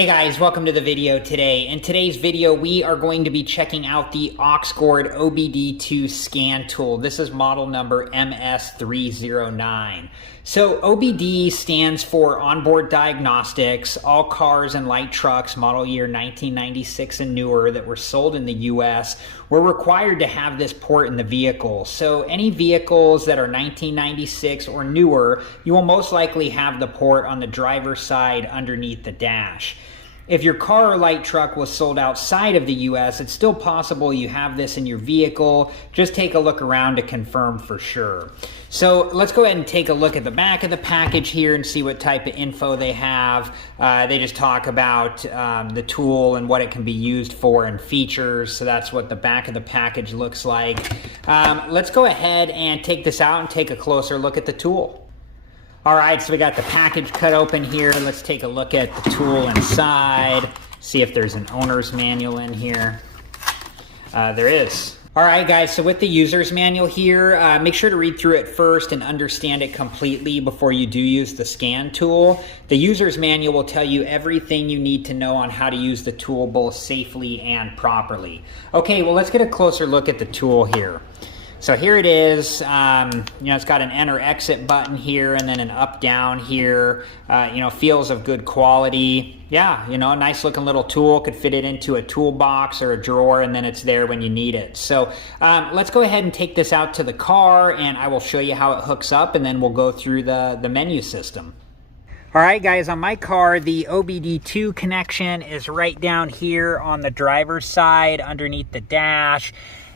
Hey guys, welcome to the video today. In today's video, we are going to be checking out the Oxgord OBD2 scan tool. This is model number MS309. So OBD stands for Onboard Diagnostics. All cars and light trucks model year 1996 and newer that were sold in the US were required to have this port in the vehicle. So any vehicles that are 1996 or newer, you will most likely have the port on the driver's side underneath the dash. If your car or light truck was sold outside of the US, it's still possible you have this in your vehicle. Just take a look around to confirm for sure. So let's go ahead and take a look at the back of the package here and see what type of info they have. They just talk about the tool and what it can be used for and features. So that's what the back of the package looks like. Let's go ahead and take this out and take a closer look at the tool. All right, so we got the package cut open here. Let's take a look at the tool inside, see if there's an owner's manual in here. There is. All right, guys, so with the user's manual here, make sure to read through it first and understand it completely before you do use the scan tool. The user's manual will tell you everything you need to know on how to use the tool both safely and properly. Okay, well, let's get a closer look at the tool here. So here it is, it's got an enter exit button here and then an up down here, feels of good quality. Yeah, a nice looking little tool, could fit it into a toolbox or a drawer and then it's there when you need it. So let's go ahead and take this out to the car and I will show you how it hooks up and then we'll go through the menu system. All right, guys, on my car, the OBD2 connection is right down here on the driver's side underneath the dash.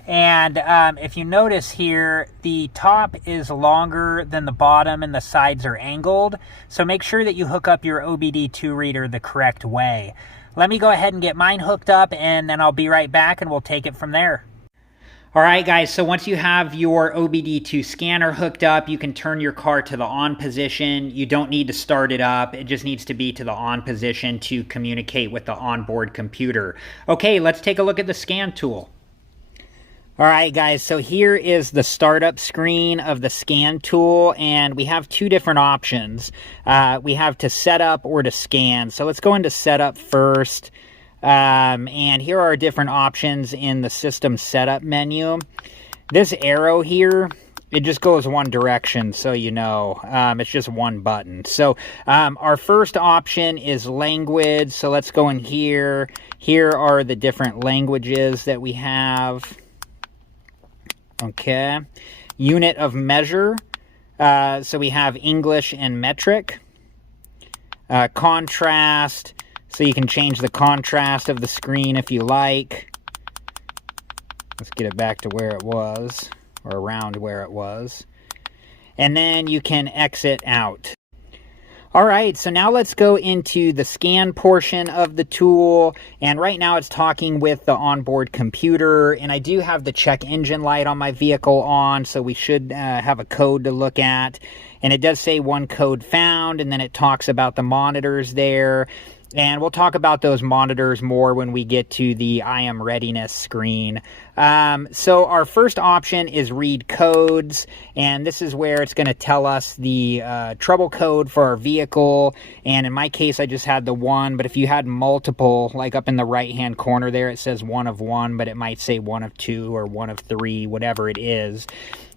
And if you notice here, the top is longer than the bottom and the sides are angled. So make sure that you hook up your OBD2 reader the correct way. Let me go ahead and get mine hooked up and then I'll be right back and we'll take it from there. All right, guys, so once you have your OBD2 scanner hooked up, you can turn your car to the on position. You don't need to start it up. It just needs to be to the on position to communicate with the onboard computer. Okay, let's take a look at the scan tool. All right, guys, so here is the startup screen of the scan tool, and we have two different options. We have to set up or to scan. So let's go into setup first. And here are different options in the system setup menu. This arrow here, it just goes one direction, so you know. It's just one button. So our first option is language. So let's go in here. Here are the different languages that we have. Okay, unit of measure, so we have English and metric. Contrast, so you can change the contrast of the screen if you like. Let's get it back to where it was, or around where it was. And then you can exit out. All right, so now let's go into the scan portion of the tool. And right now it's talking with the onboard computer. And I do have the check engine light on my vehicle on, so we should have a code to look at. And it does say one code found, and then it talks about the monitors there. And we'll talk about those monitors more when we get to the I am Readiness screen. So our first option is read codes, and this is where it's going to tell us the trouble code for our vehicle. And in my case, I just had the one, but if you had multiple, like up in the right-hand corner there, it says 1 of 1, but it might say 1 of 2 or 1 of 3, whatever it is.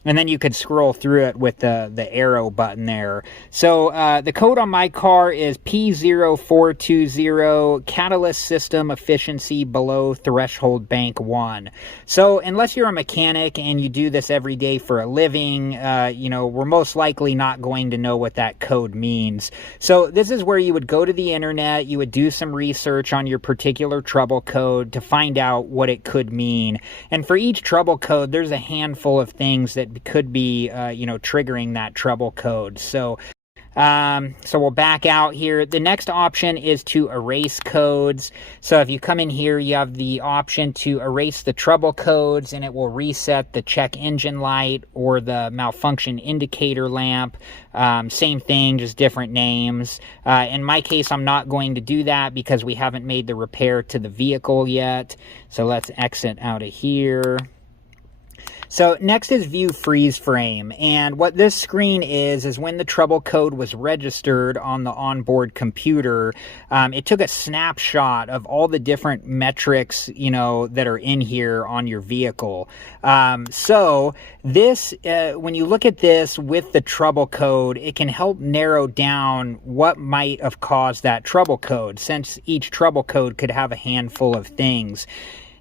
And then you could scroll through it with the arrow button there. So the code on my car is P0420, catalyst system efficiency below threshold bank 1. So unless you're a mechanic and you do this every day for a living, we're most likely not going to know what that code means. So this is where you would go to the internet, you would do some research on your particular trouble code to find out what it could mean. And for each trouble code, there's a handful of things that could be, triggering that trouble code. So we'll back out here. The next option is to erase codes. So if you come in here, you have the option to erase the trouble codes and it will reset the check engine light or the malfunction indicator lamp. Same thing, just different names. In my case, I'm not going to do that because we haven't made the repair to the vehicle yet. So let's exit out of here. So next is view freeze frame, and what this screen is when the trouble code was registered on the onboard computer, it took a snapshot of all the different metrics, that are in here on your vehicle. So this, when you look at this with the trouble code, it can help narrow down what might have caused that trouble code, since each trouble code could have a handful of things.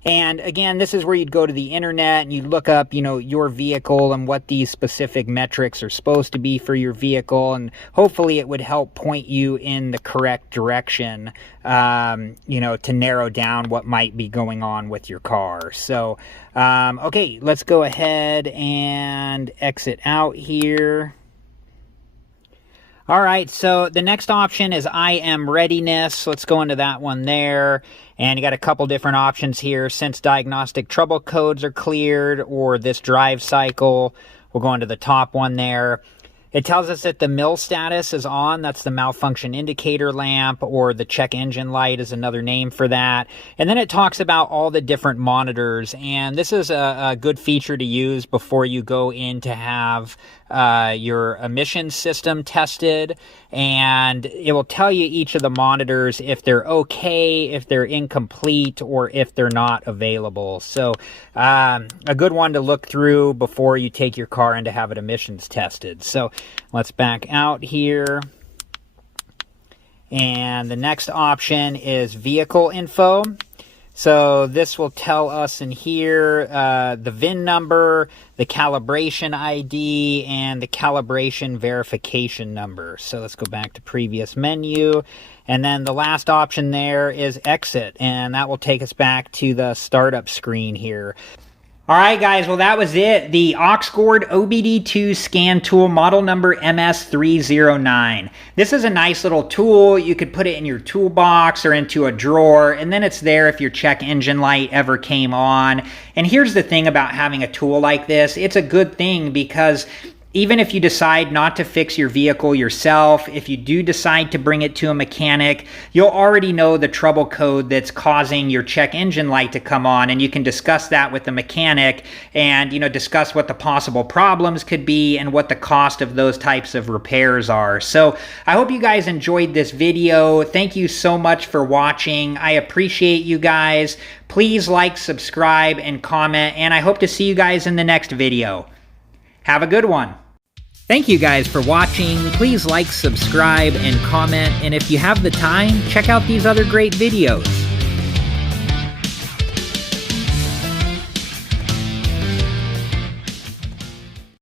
And again, this is where you'd go to the internet and you'd look up, your vehicle and what these specific metrics are supposed to be for your vehicle. And hopefully it would help point you in the correct direction, to narrow down what might be going on with your car. So, okay, let's go ahead and exit out here. All right, so the next option is I am Readiness. Let's go into that one there. And you got a couple different options here. Since diagnostic trouble codes are cleared, or this drive cycle, we'll go into the top one there. It tells us that the MIL status is on. That's the malfunction indicator lamp, or the check engine light is another name for that. And then it talks about all the different monitors. And this is a good feature to use before you go in to have your emission system tested. And it will tell you each of the monitors if they're okay, if they're incomplete, or if they're not available. So a good one to look through before you take your car in to have it emissions tested. So let's back out here. And the next option is vehicle info. So this will tell us in here the VIN number, the calibration ID, and the calibration verification number. So let's go back to previous menu. And then the last option there is exit, and that will take us back to the startup screen here. All right, guys, well, that was it. The Oxgord OBD2 scan tool, model number MS309. This is a nice little tool. You could put it in your toolbox or into a drawer, and then it's there if your check engine light ever came on. And here's the thing about having a tool like this. It's a good thing because even if you decide not to fix your vehicle yourself, if you do decide to bring it to a mechanic, you'll already know the trouble code that's causing your check engine light to come on, and you can discuss that with the mechanic and, discuss what the possible problems could be and what the cost of those types of repairs are. So I hope you guys enjoyed this video. Thank you so much for watching. I appreciate you guys. Please like, subscribe, and comment, and I hope to see you guys in the next video. Have a good one. Thank you guys for watching. Please like, subscribe, and comment. And if you have the time, check out these other great videos.